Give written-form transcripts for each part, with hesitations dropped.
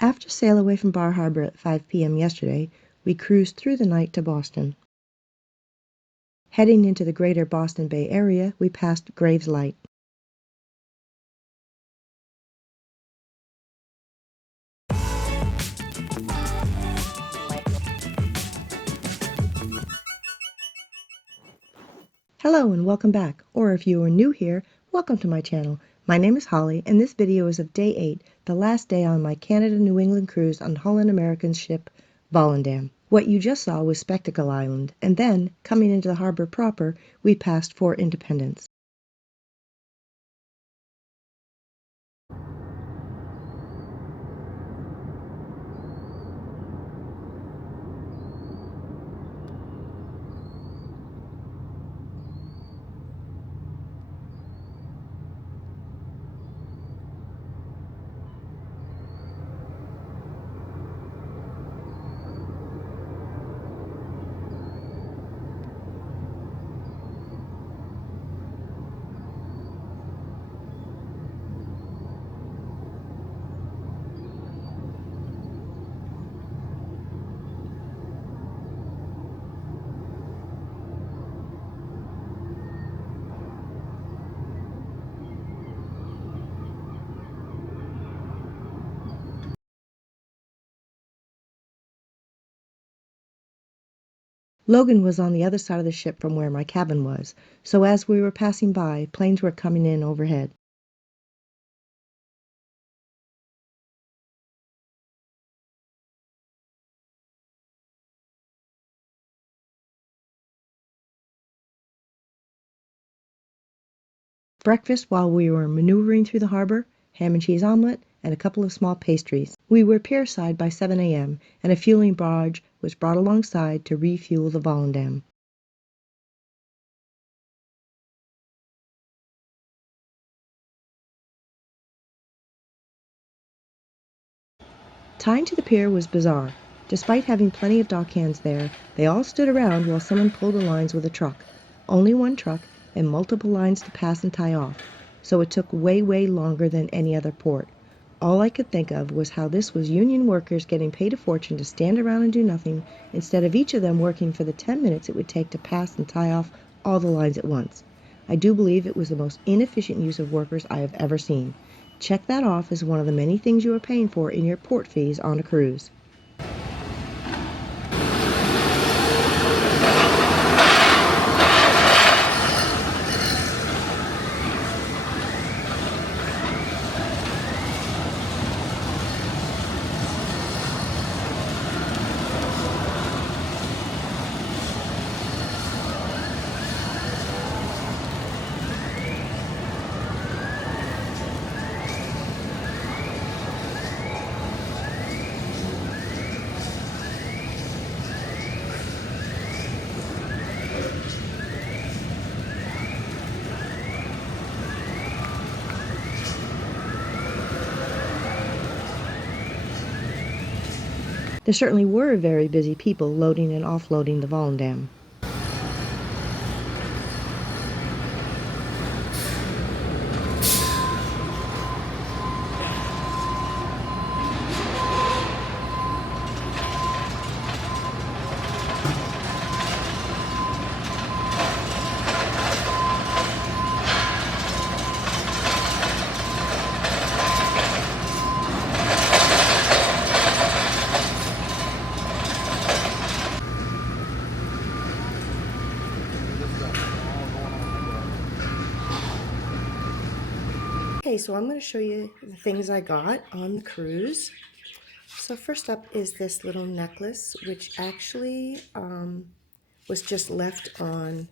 After sail away from Bar Harbor at 5 p.m. yesterday, we cruised through the night to Boston. Heading into the greater Boston Bay area, we passed Graves Light. Hello and welcome back, or if you are new here, welcome to my channel. My name is Holly, and this video is of day 8, the last day on my Canada-New England cruise on Holland American's ship, Volendam. What you just saw was Spectacle Island, and then, coming into the harbor proper, we passed Fort Independence. Logan was on the other side of the ship from where my cabin was, so as we were passing by, planes were coming in overhead. Breakfast while we were maneuvering through the harbor, ham and cheese omelet, and a couple of small pastries. We were pier-side by 7 a.m., and a fueling barge was brought alongside to refuel the Volendam. Tying to the pier was bizarre. Despite having plenty of dockhands there, they all stood around while someone pulled the lines with a truck. Only one truck, and multiple lines to pass and tie off, so it took way longer than any other port. All I could think of was how this was union workers getting paid a fortune to stand around and do nothing, instead of each of them working for the 10 minutes it would take to pass and tie off all the lines at once. I do believe it was the most inefficient use of workers I have ever seen. Check that off as one of the many things you are paying for in your port fees on a cruise. There certainly were very busy people loading and offloading the Volendam. Okay, so I'm going to show you the things I got on the cruise. So first up is this little necklace, which actually was just left on,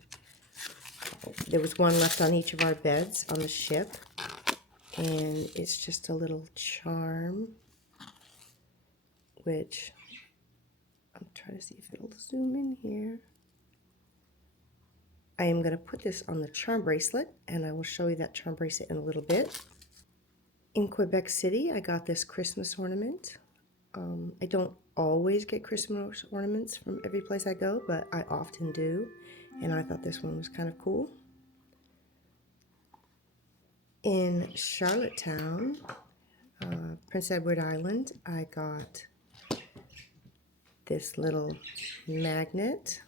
there was one left on each of our beds on the ship. And it's just a little charm, which I'm trying to see if it'll zoom in here. I am going to put this on the charm bracelet, and I will show you that charm bracelet in a little bit. In Quebec City, I got this Christmas ornament. I don't always get Christmas ornaments from every place I go, but I often do, and I thought this one was kind of cool. In Charlottetown, Prince Edward Island, I got this little magnet.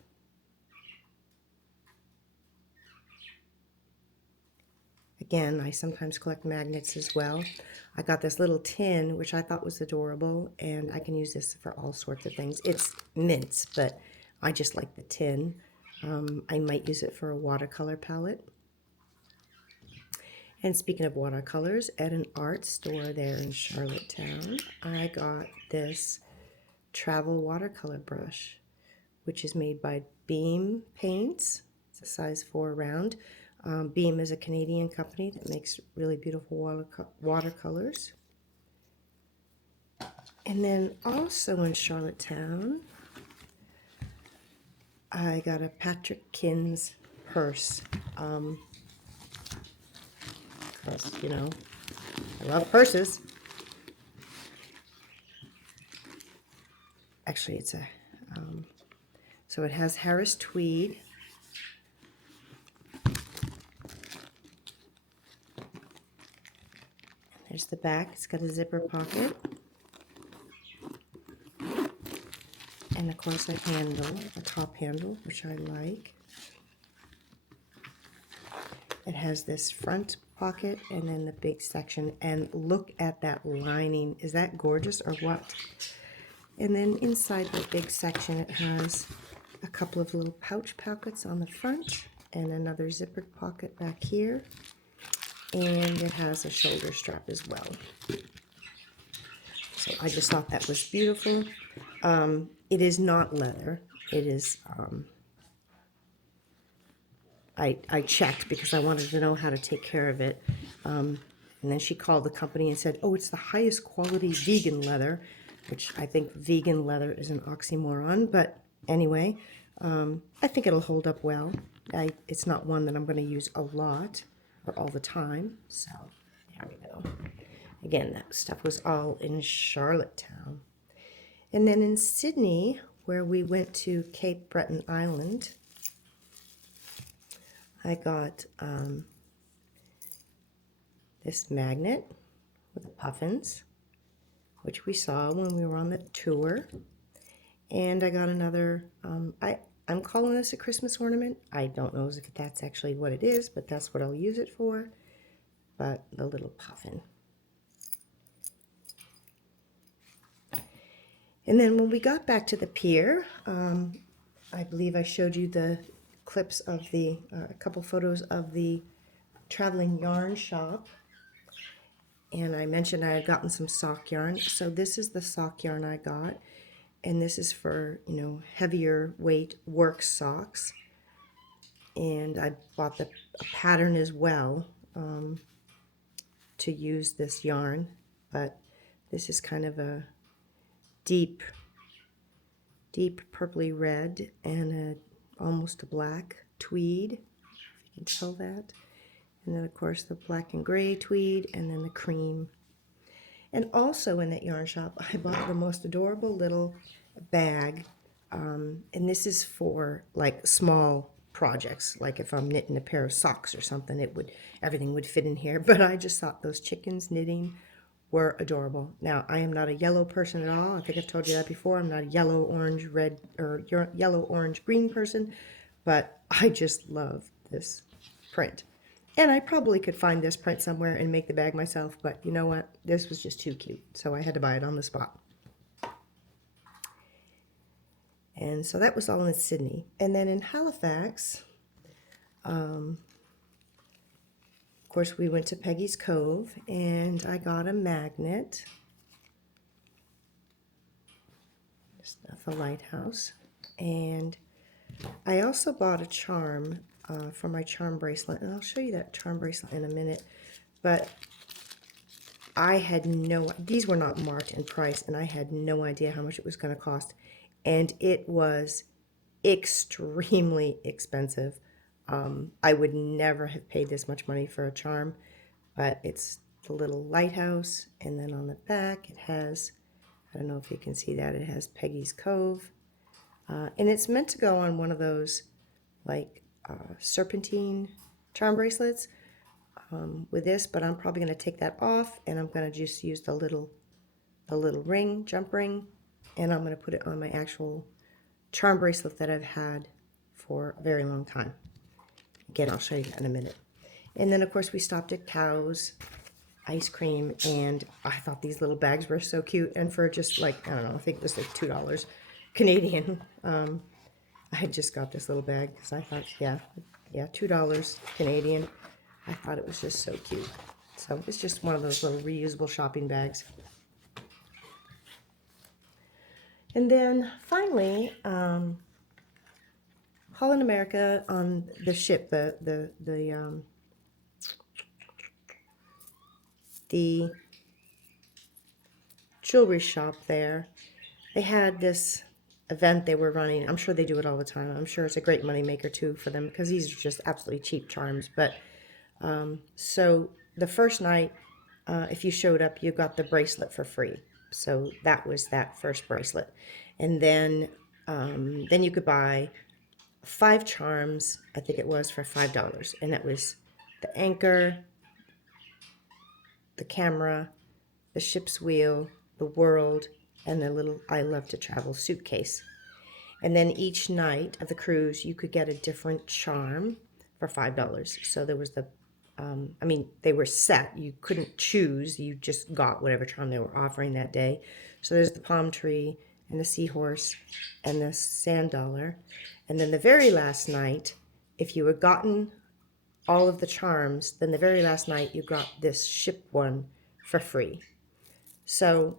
Again, I sometimes collect magnets as well. I got this little tin, which I thought was adorable, and I can use this for all sorts of things. It's mints, but I just like the tin. I might use it for a watercolor palette. And speaking of watercolors, at an art store there in Charlottetown, I got this travel watercolor brush, which is made by Beam Paints. It's a size 4 round. Beam is a Canadian company that makes really beautiful watercolors. And then also in Charlottetown, I got a Patrick Kins purse. Because, you know, I love purses. Actually, it's a, so it has Harris tweed. There's the back. It's got a zipper pocket. And of course a handle, a top handle, which I like. It has this front pocket and then the big section. And look at that lining. Is that gorgeous or what? And then inside the big section, it has a couple of little pouch pockets on the front and another zippered pocket back here. And it has a shoulder strap as well. So I just thought that was beautiful. It is not leather. It is, I checked because I wanted to know how to take care of it. And then she called the company and said, oh, it's the highest quality vegan leather, which I think vegan leather is an oxymoron. But anyway, I think it'll hold up well. It's not one that I'm going to use a lot or all the time. So there we go. Again, that stuff was all in Charlottetown. And then in Sydney, where we went to Cape Breton Island, I got this magnet with the puffins, which we saw when we were on the tour. And I got another, I'm calling this a Christmas ornament. I don't know if that's actually what it is, but that's what I'll use it for. But the little puffin. And then when we got back to the pier, I believe I showed you the clips of a couple photos of the traveling yarn shop. And I mentioned I had gotten some sock yarn. So this is the sock yarn I got. And this is for, you know, heavier weight work socks. And I bought a pattern as well to use this yarn. But this is kind of a deep purpley red and almost a black tweed, if you can tell that. And then of course the black and gray tweed, and then the cream. And also in that yarn shop, I bought the most adorable little bag, and this is for like small projects, like if I'm knitting a pair of socks or something, everything would fit in here. But I just thought those chickens knitting were adorable. Now, I am not a yellow person at all. I think I've told you that before. I'm not a yellow, orange, red, or yellow, orange, green person, but I just love this print. And I probably could find this print somewhere and make the bag myself, but you know what? This was just too cute, so I had to buy it on the spot. And so that was all in Sydney. And then in Halifax, of course, we went to Peggy's Cove, and I got a magnet. Just at the lighthouse. And I also bought a charm for my charm bracelet, and I'll show you that charm bracelet in a minute. But I had these were not marked in price, and I had no idea how much it was going to cost. And it was extremely expensive. I would never have paid this much money for a charm, but it's the little lighthouse, and then on the back it has, I don't know if you can see that, it has Peggy's Cove, and it's meant to go on one of those like serpentine charm bracelets. with this, but I'm probably going to take that off, and I'm going to just use the little ring, jump ring, and I'm going to put it on my actual charm bracelet that I've had for a very long time. Again, I'll show you that in a minute. And then, of course, we stopped at Cow's, ice cream, and I thought these little bags were so cute. And for just like, I don't know, I think it was like $2 Canadian. I just got this little bag because I thought, yeah, $2 Canadian. I thought it was just so cute. So it's just one of those little reusable shopping bags. And then finally, Holland America on the ship, the jewelry shop there, they had this event they were running. I'm sure they do it all the time. I'm sure it's a great money maker too for them because these are just absolutely cheap charms. But so the first night, if you showed up, you got the bracelet for free. So that was that first bracelet. And then you could buy 5 charms, I think it was, for $5. And that was the anchor, the camera, the ship's wheel, the world, and the little I Love to Travel suitcase. And then each night of the cruise, you could get a different charm for $5. So there was the, I mean, they were set. You couldn't choose. You just got whatever charm they were offering that day. So there's the palm tree and the seahorse and the sand dollar. And then the very last night, if you had gotten all of the charms, then the very last night you got this ship one for free. So,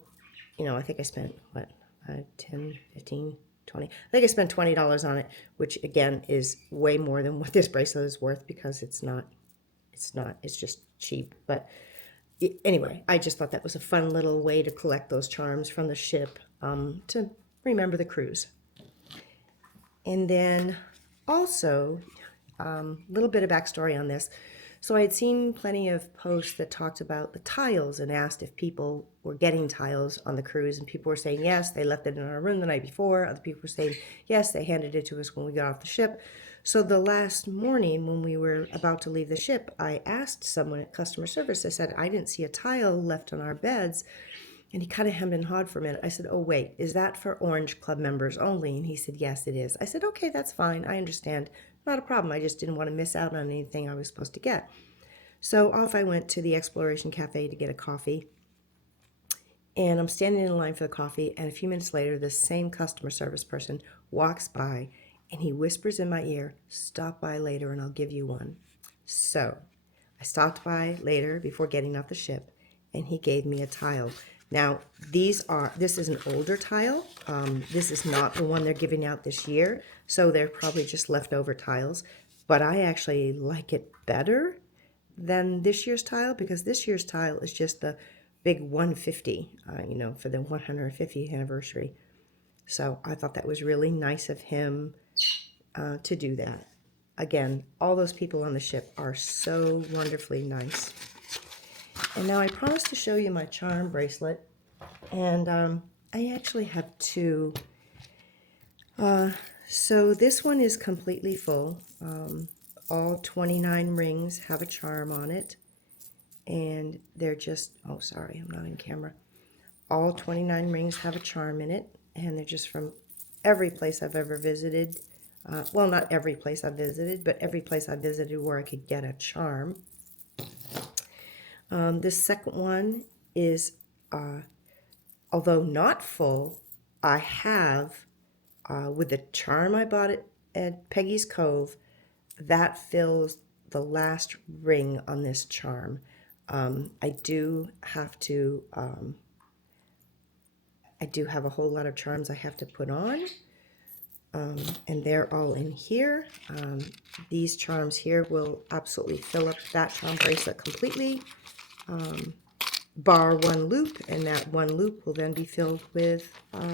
you know, I think I spent, what, 10, 15, 20. I think I spent $20 on it, which again is way more than what this bracelet is worth because it's just cheap. But anyway, I just thought that was a fun little way to collect those charms from the ship to remember the cruise. And then also, a little bit of backstory on this. So I had seen plenty of posts that talked about the tiles and asked if people were getting tiles on the cruise, and people were saying yes, they left it in our room the night before. Other people were saying yes, they handed it to us when we got off the ship. So the last morning when we were about to leave the ship, I asked someone at customer service, I said, I didn't see a tile left on our beds. And he kind of hemmed and hawed for a minute. I said, oh, wait, is that for Orange Club members only? And he said, yes, it is. I said, okay, that's fine. I understand. Not a problem. I just didn't want to miss out on anything I was supposed to get. So off I went to the Exploration Cafe to get a coffee. And I'm standing in line for the coffee. And a few minutes later, this same customer service person walks by and he whispers in my ear, stop by later and I'll give you one. So I stopped by later before getting off the ship and he gave me a tile. Now, this is an older tile. This is not the one they're giving out this year, so they're probably just leftover tiles. But I actually like it better than this year's tile because this year's tile is just the big 150, for the 150th anniversary. So I thought that was really nice of him to do that. Again, all those people on the ship are so wonderfully nice. And now I promised to show you my charm bracelet, and I actually have 2. So this one is completely full. All 29 rings have a charm on it, and they're just, oh sorry, I'm not in camera. All 29 rings have a charm in it, and they're just from every place I've ever visited. Well, not every place I've visited, but every place I visited where I could get a charm. This second one is, although not full, I have, with the charm I bought at Peggy's Cove, that fills the last ring on this charm. I do have a whole lot of charms I have to put on, and they're all in here. These charms here will absolutely fill up that charm bracelet completely. Bar one loop, and that one loop will then be filled with the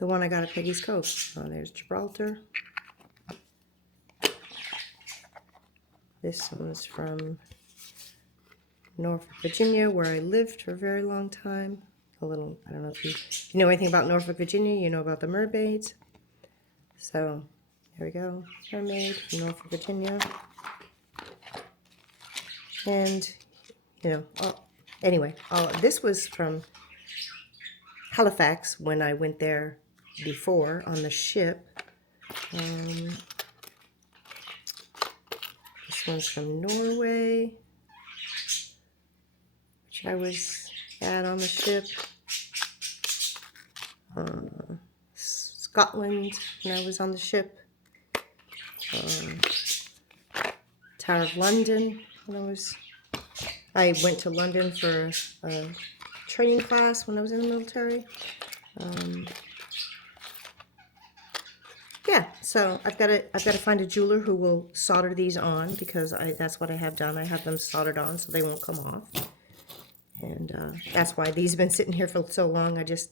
one I got at Peggy's Cove. There's Gibraltar. This one's from Norfolk, Virginia, where I lived for a very long time. a little, I don't know if you know anything about Norfolk, Virginia, you know about the mermaids. So, there we go, mermaid from Norfolk, Virginia. And, you know, anyway, this was from Halifax when I went there before on the ship. This one's from Norway, which I was at on the ship. Scotland when I was on the ship. Tower of London when I went to London for a training class when I was in the military. Yeah, so I've got to find a jeweler who will solder these on, because that's what I have done. I have them soldered on so they won't come off, and that's why these have been sitting here for so long. I just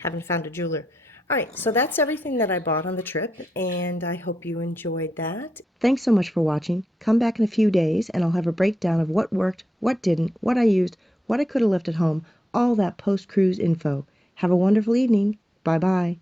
haven't found a jeweler. All right, so that's everything that I bought on the trip, and I hope you enjoyed that. Thanks so much for watching. Come back in a few days and I'll have a breakdown of what worked, what didn't, what I used, what I could have left at home, all that post-cruise info. Have a wonderful evening. Bye-bye.